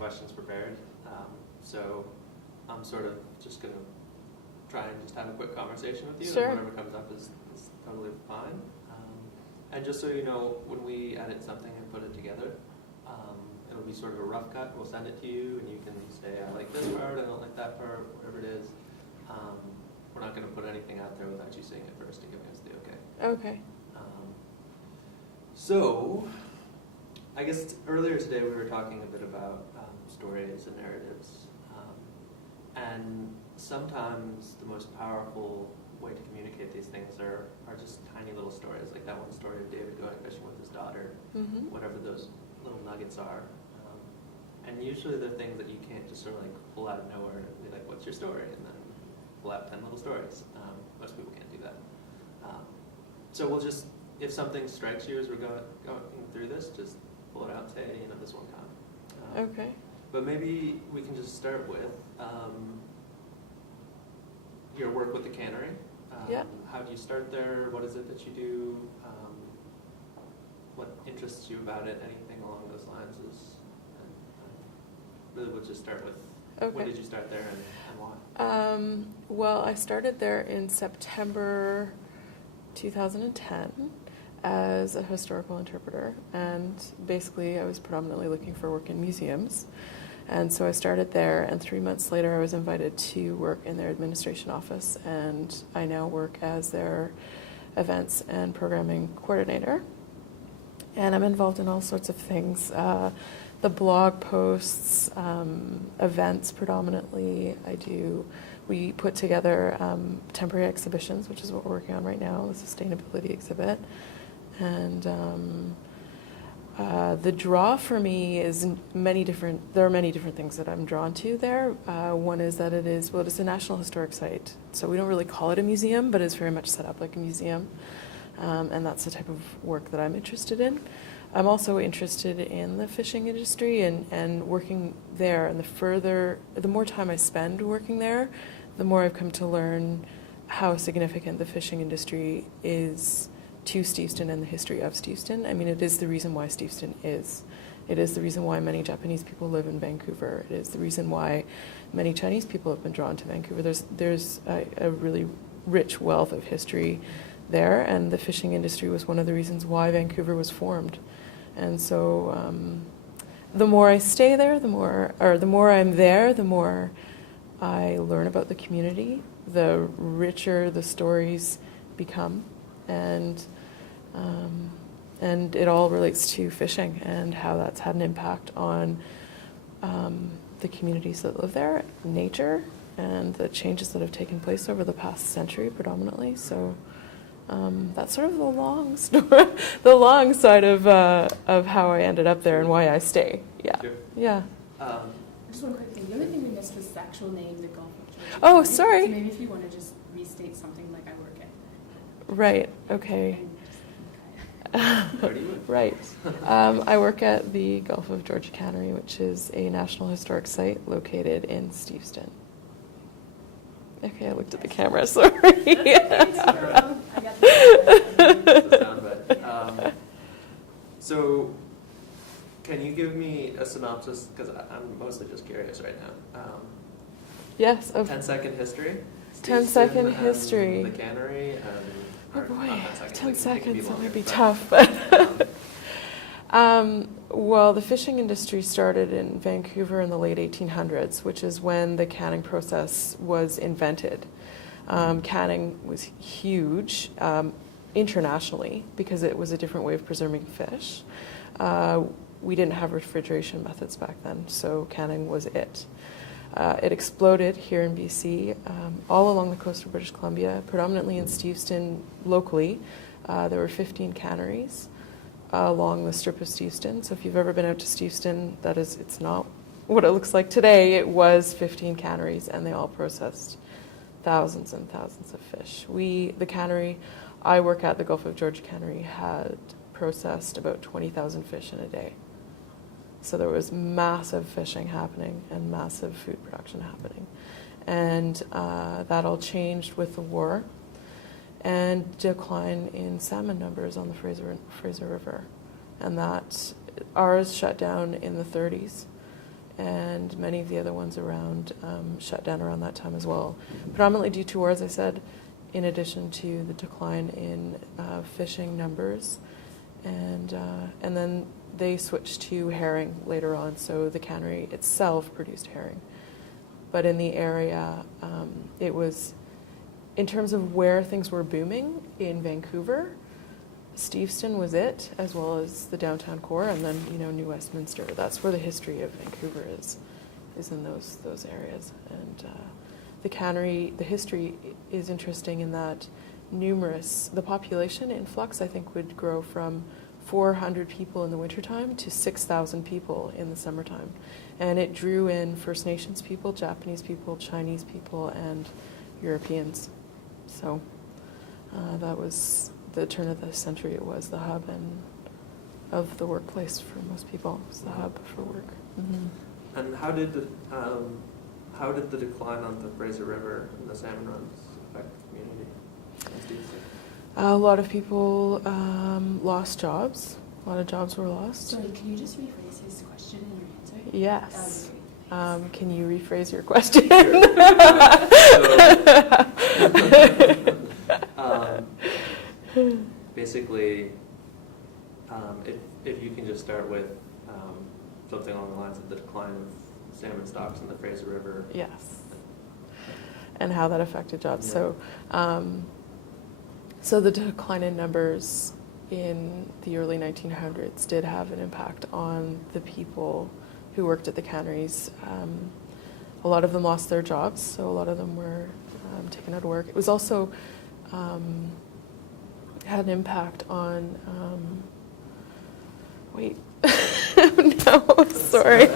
questions prepared. So I'm sort of just going to try and just have a quick conversation with you. Sure. And whatever comes up is totally fine. And just so you know, when we edit something and put it together, it'll be sort of a rough cut. We'll send it to you, and you can say, I like this part, I don't like that part, whatever it is. We're not going to put anything out there without you seeing it first and giving us the okay. Okay. So, I guess earlier today we were talking a bit about stories and narratives. And sometimes the most powerful way to communicate these things are just tiny little stories, like that one story of David going fishing with his daughter, whatever those little nuggets are. And usually they're things that you can't just sort of like pull out of nowhere and be like, what's your story? And then pull out 10 little stories. Most people can't do that. So we'll just, if something strikes you as we're going through this, just pull it out and say, this won't count. Okay. But maybe we can just start with your work with the cannery. Yeah. How do you start there? What is it that you do? What interests you about it? Anything along those lines really we'll just start with, Okay. When did you start there and why? Well, I started there in September 2010 as a historical interpreter, and basically I was predominantly looking for work in museums. And so I started there, and 3 months later I was invited to work in their administration office, and I now work as their events and programming coordinator. And I'm involved in all sorts of things, the blog posts, events predominantly. We put together temporary exhibitions, which is what we're working on right now, the sustainability exhibit. And the draw for me is there are many different things that I'm drawn to there. One is that it's a National Historic Site. So we don't really call it a museum, but it's very much set up like a museum. And that's the type of work that I'm interested in. I'm also interested in the fishing industry and working there. And the more time I spend working there, the more I've come to learn how significant the fishing industry is to Steveston and the history of Steveston. I mean, it is the reason why Steveston is. It is the reason why many Japanese people live in Vancouver. It is the reason why many Chinese people have been drawn to Vancouver. There's a really rich wealth of history there, and the fishing industry was one of the reasons why Vancouver was formed. And so the more I stay there, the more I'm there, the more I learn about the community, the richer the stories become. And it all relates to fishing and how that's had an impact on the communities that live there, nature, and the changes that have taken place over the past century predominantly. So that's sort of the long story, the long side of how I ended up there and why I stay. Yeah. Sure. Yeah. Just one quick thing. The only thing we missed was the actual name, the Gulf of Georgia. Oh, sorry. So maybe if you want to just restate something like I work at. Right. Okay. Right. I work at the Gulf of Georgia Cannery, which is a National Historic Site located in Steveston. Okay, I looked at the camera, sorry. So, can you give me a synopsis, because I'm mostly just curious right now. Yes. 10-second history? 10-second history. The cannery? Oh boy, 10 like, seconds, that longer, might be but, tough. Well, the fishing industry started in Vancouver in the late 1800s, which is when the canning process was invented. Canning was huge internationally because it was a different way of preserving fish. We didn't have refrigeration methods back then, so canning was it. It exploded here in BC, all along the coast of British Columbia, predominantly in Steveston locally. There were 15 canneries along the strip of Steveston. So if you've ever been out to Steveston, it's not what it looks like today. It was 15 canneries, and they all processed thousands and thousands of fish. The cannery I work at, the Gulf of Georgia Cannery, had processed about 20,000 fish in a day. So there was massive fishing happening and massive food production happening. And that all changed with the war and decline in salmon numbers on the Fraser River. And that ours shut down in the 30s. And many of the other ones around shut down around that time as well. Predominantly due to war, as I said, in addition to the decline in fishing numbers. And then they switched to herring later on, so the cannery itself produced herring. But in the area, it was, in terms of where things were booming in Vancouver, Steveston was it, as well as the downtown core, and then New Westminster. That's where the history of Vancouver is in those areas. And the cannery, the history is interesting in that the population influx I think would grow from 400 people in the wintertime to 6,000 people in the summertime. And it drew in First Nations people, Japanese people, Chinese people, and Europeans. So that was the turn of the century. It was the hub of the workplace for most people. It was the hub for work. Mm-hmm. And how did the decline on the Fraser River and the salmon runs affect the community? A lot of people lost jobs. A lot of jobs were lost. Sorry, can you just rephrase his question in your answer? Yes. Can you rephrase your question? Sure. Basically, if you can just start with something along the lines of the decline of salmon stocks in the Fraser River. Yes. And how that affected jobs. Yeah. So the decline in numbers in the early 1900s did have an impact on the people who worked at the canneries. A lot of them lost their jobs, so a lot of them were taken out of work. It was also had an impact on, no, sorry.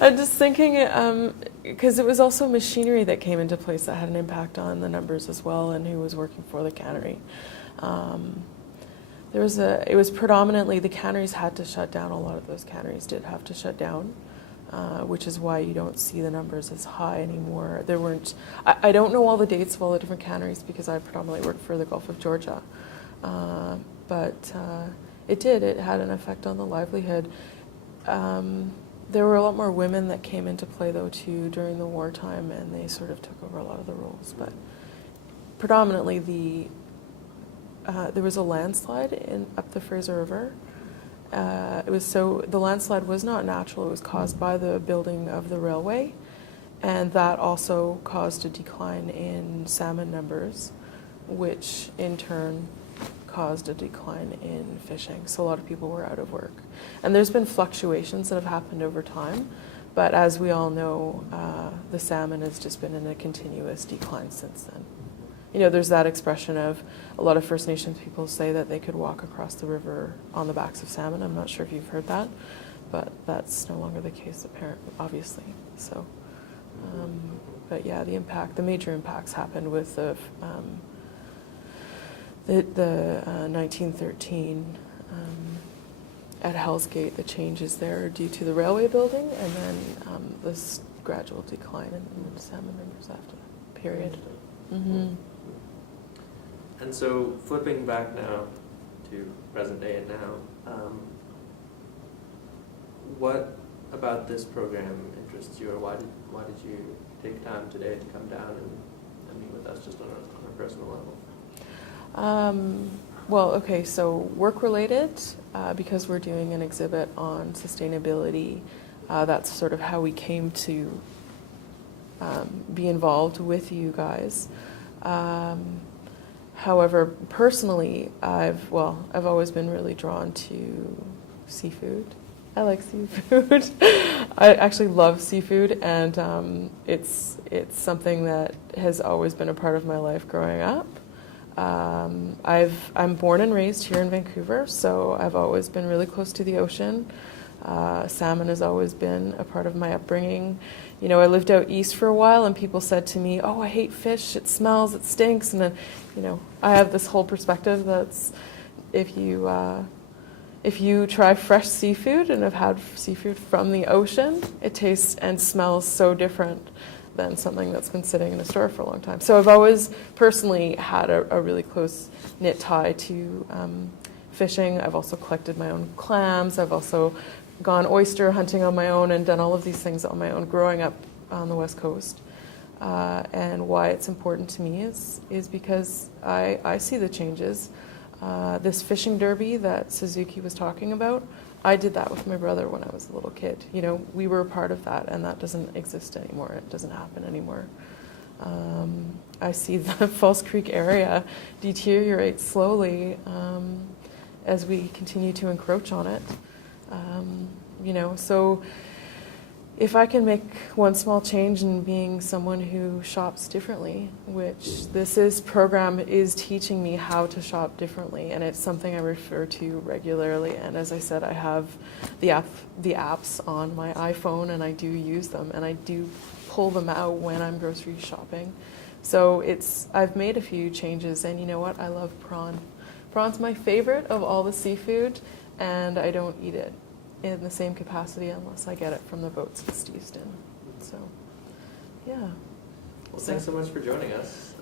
I'm just thinking, because it was also machinery that came into place that had an impact on the numbers as well and who was working for the cannery. It was predominantly, the canneries had to shut down. A lot of those canneries did have to shut down, which is why you don't see the numbers as high anymore. There weren't, I don't know all the dates of all the different canneries because I predominantly worked for the Gulf of Georgia. But it had an effect on the livelihood. There were a lot more women that came into play though too during the wartime, and they sort of took over a lot of the roles. But predominantly there was a landslide up the Fraser River. The landslide was not natural, it was caused by the building of the railway, and that also caused a decline in salmon numbers, which in turn caused a decline in fishing. So a lot of people were out of work. And there's been fluctuations that have happened over time, but as we all know, the salmon has just been in a continuous decline since then. There's that expression of, a lot of First Nations people say that they could walk across the river on the backs of salmon. I'm not sure if you've heard that, but that's no longer the case, apparently, obviously. So, but yeah, the major impacts happened with the 1913 at Hell's Gate, the changes there due to the railway building, and then this gradual decline in salmon numbers after that period. Mm-hmm. And so, flipping back now to present day and now, what about this program interests you, or why did you take time today to come down and meet with us just on a personal level? Well, okay, so work-related, because we're doing an exhibit on sustainability, that's sort of how we came to be involved with you guys. However, personally, I've always been really drawn to seafood. I like seafood. I actually love seafood, and it's something that has always been a part of my life growing up. I'm born and raised here in Vancouver, so I've always been really close to the ocean. Salmon has always been a part of my upbringing. I lived out east for a while, and people said to me, "Oh, I hate fish. It smells. It stinks." And then, I have this whole perspective that's if you try fresh seafood and have had seafood from the ocean, it tastes and smells so different than something that's been sitting in a store for a long time. So I've always personally had a really close-knit tie to fishing. I've also collected my own clams. I've also gone oyster hunting on my own and done all of these things on my own growing up on the West Coast. And why it's important to me is because I see the changes. This fishing derby that Suzuki was talking about, I did that with my brother when I was a little kid. You know, we were a part of that, and that doesn't exist anymore. It doesn't happen anymore. I see the False Creek area deteriorate slowly as we continue to encroach on it. You know, so if I can make one small change in being someone who shops differently, which this program is teaching me how to shop differently, and it's something I refer to regularly. And as I said, I have the apps on my iPhone, and I do use them, and I do pull them out when I'm grocery shopping. So I've made a few changes, and you know what? I love prawn. Prawn's my favorite of all the seafood, and I don't eat it in the same capacity unless I get it from the boats in Steveston. So, yeah. Well, thanks so much for joining us.